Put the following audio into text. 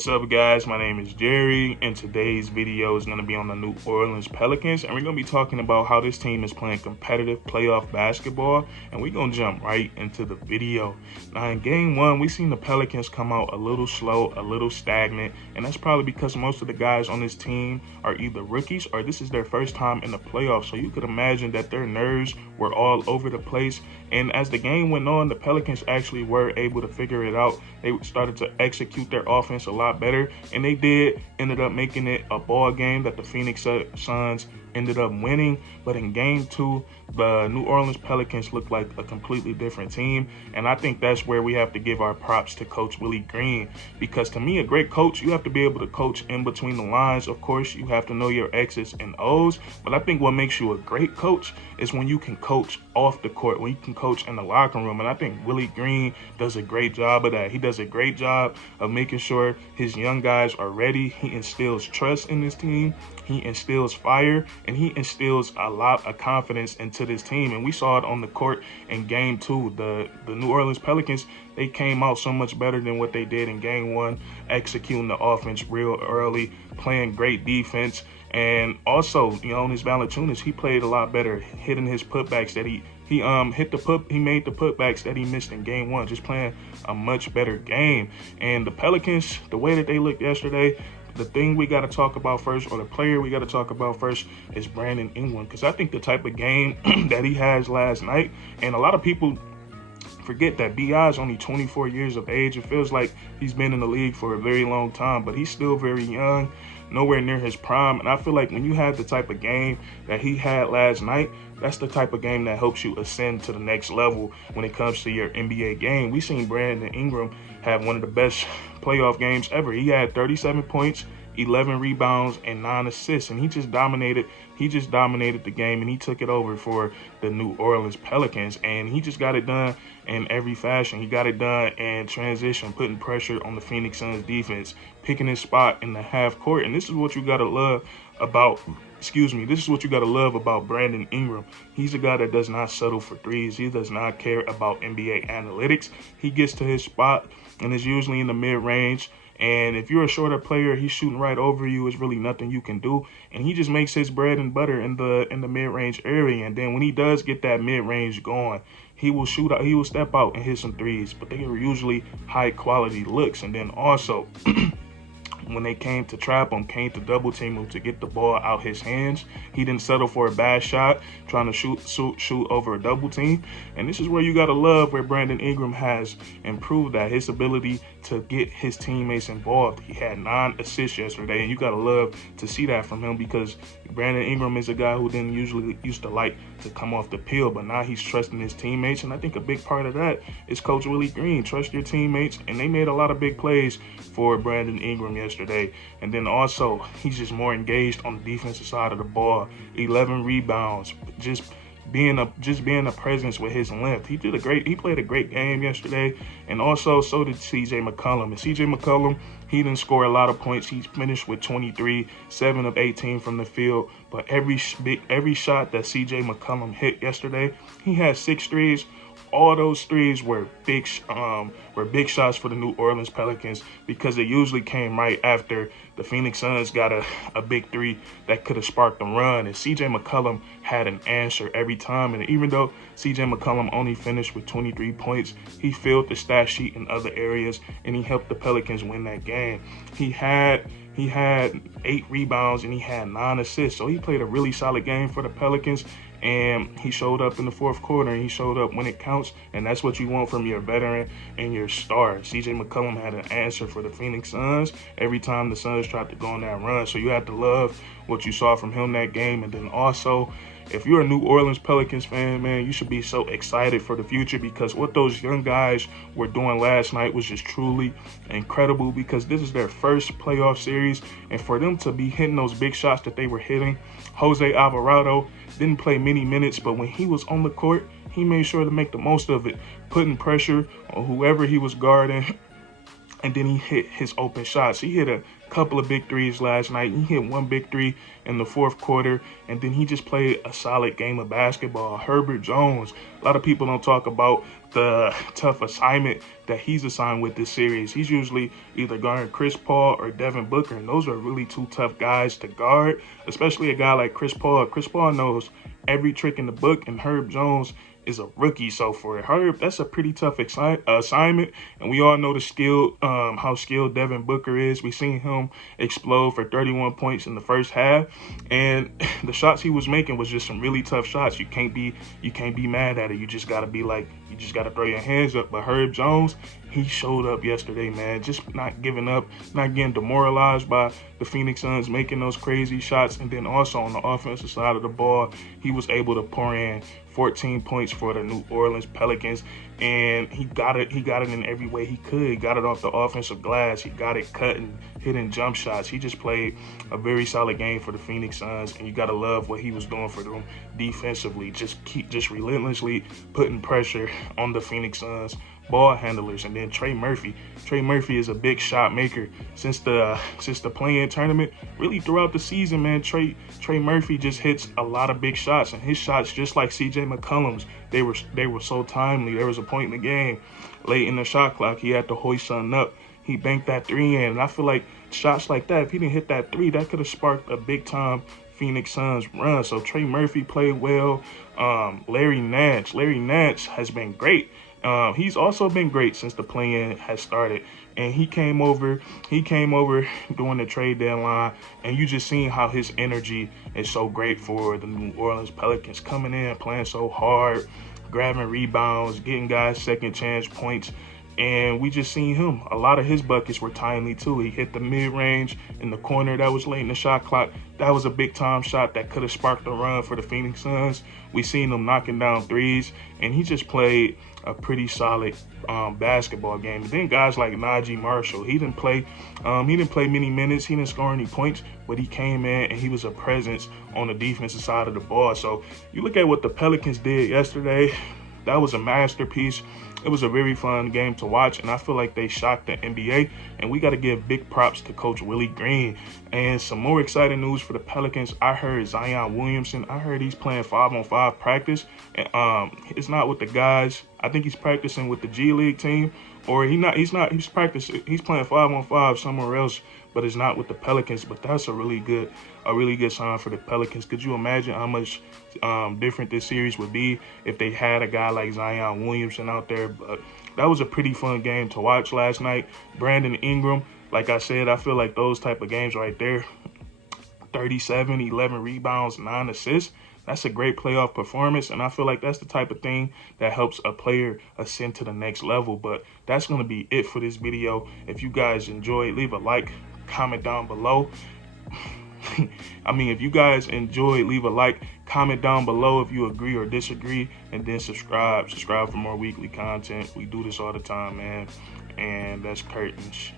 What's up, guys? My name is Jerry, and today's video is going to be on the New Orleans Pelicans, and we're going to be talking about how this team is playing competitive playoff basketball, and we're going to jump right into the video. Now, in Game 1, we seen the Pelicans come out a little slow, a little stagnant, and that's probably because most of the guys on this team are either rookies or this is their first time in the playoffs, so you could imagine that their nerves were all over the place. And as the game went on, the Pelicans actually were able to figure it out. They started to execute their offense a lot better, and they ended up making it a ball game that the Phoenix Suns ended up winning. But in Game 2, the New Orleans Pelicans looked like a completely different team, and I think that's where we have to give our props to Coach Willie Green, because to me, a great coach, you have to be able to coach in between the lines. Of course, you have to know your X's and O's, but I think what makes you a great coach is when you can coach off the court, when you can coach in the locker room, and I think Willie Green does a great job of that. He does a great job of making sure his young guys are ready. He instills trust in this team, he instills fire, and he instills a lot of confidence into this team. And we saw it on the court in Game 2. The New Orleans Pelicans, they came out so much better than what they did in Game 1, executing the offense real early, playing great defense. And also, Jonas Valanciunas, he played a lot better, hitting his putbacks that he made the putbacks that he missed in Game 1, just playing a much better game. And the Pelicans, the way that they looked yesterday, the thing we got to talk about first, or the player we got to talk about first, is Brandon Ingram, because I think the type of game that he has last night, and a lot of people forget that B.I. is only 24 years of age. It feels like he's been in the league for a very long time, but he's still very young, nowhere near his prime. And I feel like when you have the type of game that he had last night, that's the type of game that helps you ascend to the next level when it comes to your NBA game. We seen Brandon Ingram have one of the best playoff games ever. He had 37 points, 11 rebounds, and 9 assists, and he just dominated the game, and he took it over for the New Orleans Pelicans, and he just got it done in every fashion. He got it done in transition, putting pressure on the Phoenix Suns defense, picking his spot in the half court. And this is what you got to love about Brandon Ingram. He's a guy that does not settle for threes. He does not care about NBA analytics. He gets to his spot and is usually in the mid-range. And if you're a shorter player, he's shooting right over you. It's really nothing you can do. And he just makes his bread and butter in the mid-range area. And then when he does get that mid-range going, he will shoot out, he will step out and hit some threes. But they are usually high-quality looks. And then also, when they came to trap him, came to double team him to get the ball out his hands, he didn't settle for a bad shot, trying to shoot over a double team. And this is where you got to love where Brandon Ingram has improved at, his ability to get his teammates involved. He had 9 assists yesterday, and you got to love to see that from him, because Brandon Ingram is a guy who didn't usually used to like to come off the peel, but now he's trusting his teammates. And I think a big part of that is Coach Willie Green. Trust your teammates, and they made a lot of big plays for Brandon Ingram yesterday. And then also, he's just more engaged on the defensive side of the ball. 11 rebounds, just being a presence with his length. He played a great game yesterday. And also, so did CJ Mccullum. And CJ McCollum, he didn't score a lot of points. He finished with 23, 7 of 18 from the field. But every shot that CJ McCollum hit yesterday, he had 6 threes. All those threes were big shots for the New Orleans Pelicans, because it usually came right after the Phoenix Suns got a big three that could have sparked the run. And CJ McCollum had an answer every time. And even though CJ McCollum only finished with 23 points, he filled the stat sheet in other areas, and he helped the Pelicans win that game. He had 8 rebounds and he had 9 assists. So he played a really solid game for the Pelicans. And he showed up in the fourth quarter, and he showed up when it counts. And that's what you want from your veteran and your star. CJ McCollum had an answer for the Phoenix Suns every time the Suns tried to go on that run. So you have to love what you saw from him that game. And then also, if you're a New Orleans Pelicans fan, man, you should be so excited for the future, because what those young guys were doing last night was just truly incredible, because this is their first playoff series. And for them to be hitting those big shots that they were hitting, Jose Alvarado didn't play many minutes, but when he was on the court, he made sure to make the most of it, putting pressure on whoever he was guarding. and then he hit his open shots. He hit a couple of big threes last night. He hit one big three in the fourth quarter, and then he just played a solid game of basketball. Herbert Jones, a lot of people don't talk about the tough assignment that he's assigned with this series. He's usually either guarding Chris Paul or Devin Booker, and those are really two tough guys to guard, especially a guy like Chris Paul. Chris Paul knows every trick in the book, and Herb Jones is a rookie. So for Herb, that's a pretty tough assignment. And we all know the skill, how skilled Devin Booker is. We seen him explode for 31 points in the first half, and the shots he was making was just some really tough shots. You can't be mad at it. You just gotta be like, you just gotta throw your hands up. But Herb Jones, he showed up yesterday, man. Just not giving up, not getting demoralized by the Phoenix Suns making those crazy shots. And then also on the offensive side of the ball, he was able to pour in 14 points for the New Orleans Pelicans, and he got it in every way he could. He got it off the offensive glass. He got it cutting, hitting jump shots. He just played a very solid game for the Phoenix Suns, and you gotta love what he was doing for them defensively. Just relentlessly putting pressure on the Phoenix Suns ball handlers. And then Trey Murphy is a big shot maker since the play-in tournament. Really throughout the season, man, Trey Murphy just hits a lot of big shots, and his shots, just like CJ McCullum's, they were so timely. There was a point in the game late in the shot clock, he had to hoist something up. He banked that three in, and I feel like shots like that, if he didn't hit that three, that could have sparked a big time Phoenix Suns run. So Trey Murphy played well. Larry Natch has been great. He's also been great since the play-in has started, and he came over during the trade deadline, and you just seen how his energy is so great for the New Orleans Pelicans, coming in, playing so hard, grabbing rebounds, getting guys second chance points. And we just seen him. A lot of his buckets were timely too. He hit the mid-range in the corner that was late in the shot clock. That was a big-time shot that could have sparked a run for the Phoenix Suns. We seen him knocking down threes, and he just played a pretty solid basketball game. And then guys like Najee Marshall, he didn't play many minutes. He didn't score any points, but he came in and he was a presence on the defensive side of the ball. So you look at what the Pelicans did yesterday. That was a masterpiece. It was a very fun game to watch, and I feel like they shocked the NBA, and we got to give big props to Coach Willie Green. And some more exciting news for the Pelicans. I heard Zion Williamson, I heard he's playing 5-on-5 practice, and it's not with the guys. I think he's practicing with the G League team, or he's practicing, he's playing 5-on-5 somewhere else, but it's not with the Pelicans. But that's a really good sign for the Pelicans. Could you imagine how much different this series would be if they had a guy like Zion Williamson out there? But that was a pretty fun game to watch last night. Brandon Ingram, like I said, I feel like those type of games right there, 37, 11 rebounds, 9 assists, that's a great playoff performance, and I feel like that's the type of thing that helps a player ascend to the next level. But that's going to be it for this video. If you guys enjoyed, leave a like, comment down below. If you guys enjoyed, leave a like, comment down below if you agree or disagree, and then subscribe for more weekly content. We do this all the time, man. And that's curtains.